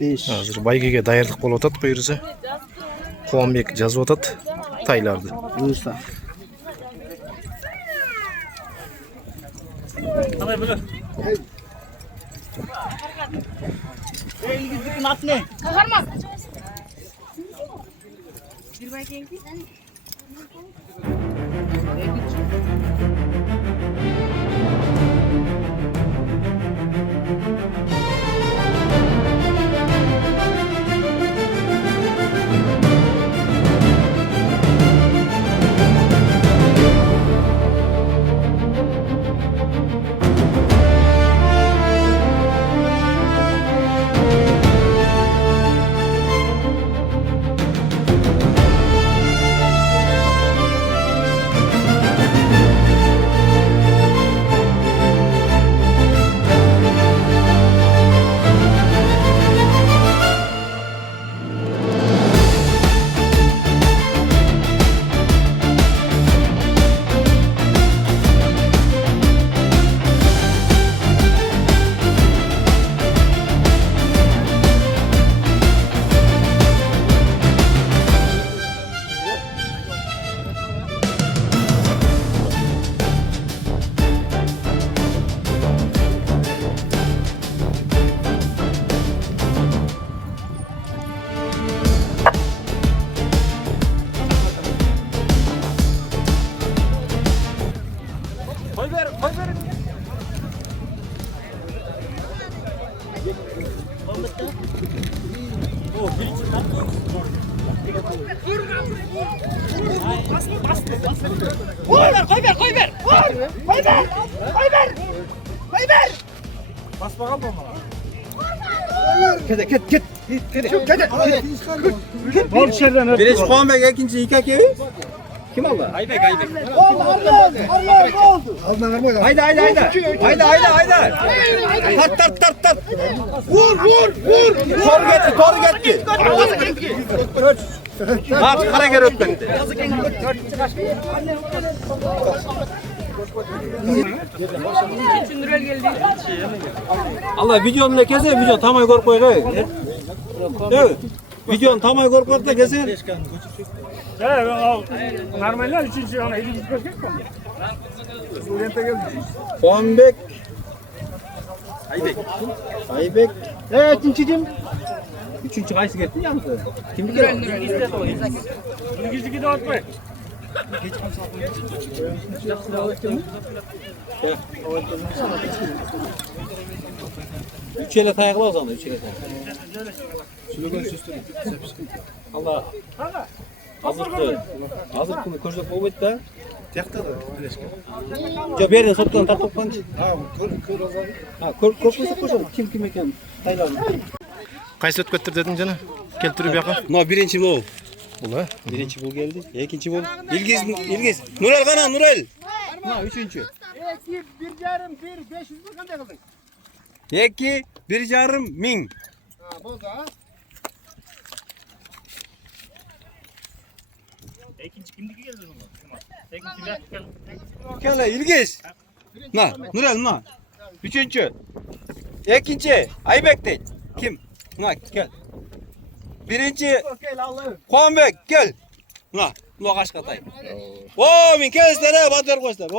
5. Hazır baygege daярдык болуп атат буюрса. Кубанбек жазып атат тайларды. Buyursa. Tamam böyle. İlgizlikin at ne? Kaharmaz. Koy ver, koy ver. O birinci kat. Koy ver, koy ver, koy ver. Koy ver, koy ver. Koy ver. Bas bakalım bana. Git. Bol içeriden. Birinci Kuanbek, ikinci İKK. Kim aldı? Aybek. Haydi. Tart. Vur. Tor gitti. Bak kara geri ötmedi. Allah videonun ne kese video tamay kork koy. Evet. Videonun tamay kork da kese. Normaller üçüncü ona elimiz bırakık mı? Kuanbek. Aybek. Evet incidim. Üçüncü kayısı gitti yalnız. Kimdi geldi? İlgizli de atma. Üç ele tayakla o zaman. Üç ele Allah. Hazır bunu koşup olmadı da. Ya bir yerden soktan takıp panç. Korkmasa koşalım. Kim ekan? Taylar. Кайсы өткөттүр дедиң жана? Келтирүү бияка. No birinci bol. Бул а? Birinci bol geldi. İkinci bol. İlgiz. Nurel kana Nurel. No üçüncü. 500 bir kanday kıldın. İki, bir yarım min. Boldu ha. İkinci kimdiki geldi o zaman? İkinci ver. Gel İlgiz. Nurel. Üçüncü. İkinci. Aybek değil. Kim? Gel. Birinci. Kuanbek gel. No kaç katay. Min kestere batır göster.